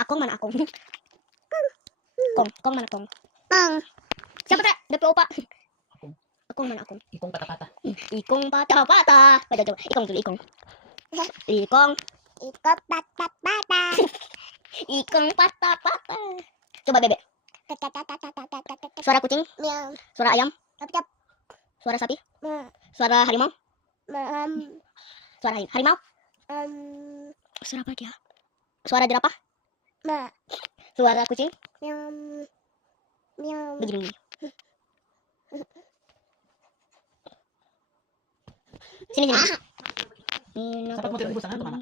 Akong mana akong? Kong mana kong? Ang. Siapa tak? DPO Pak. Akong. Akong mana akong? Ikong patah-patah. Ikong patah-patah. Coba ikong dulu ikong. Ikong. Ikut bata-bata. Ikong patah-patah. Coba bebek. Suara kucing, Miau. suara ayam, Cap-cap. suara sapi, Ma. suara harimau, Mam. suara harimau. Suara apa lagi ya? Suara jerapah, Ma. suara kucing. Miau. Miau. Begini. Sini sini. Sahabat mau tidur di sana kemana?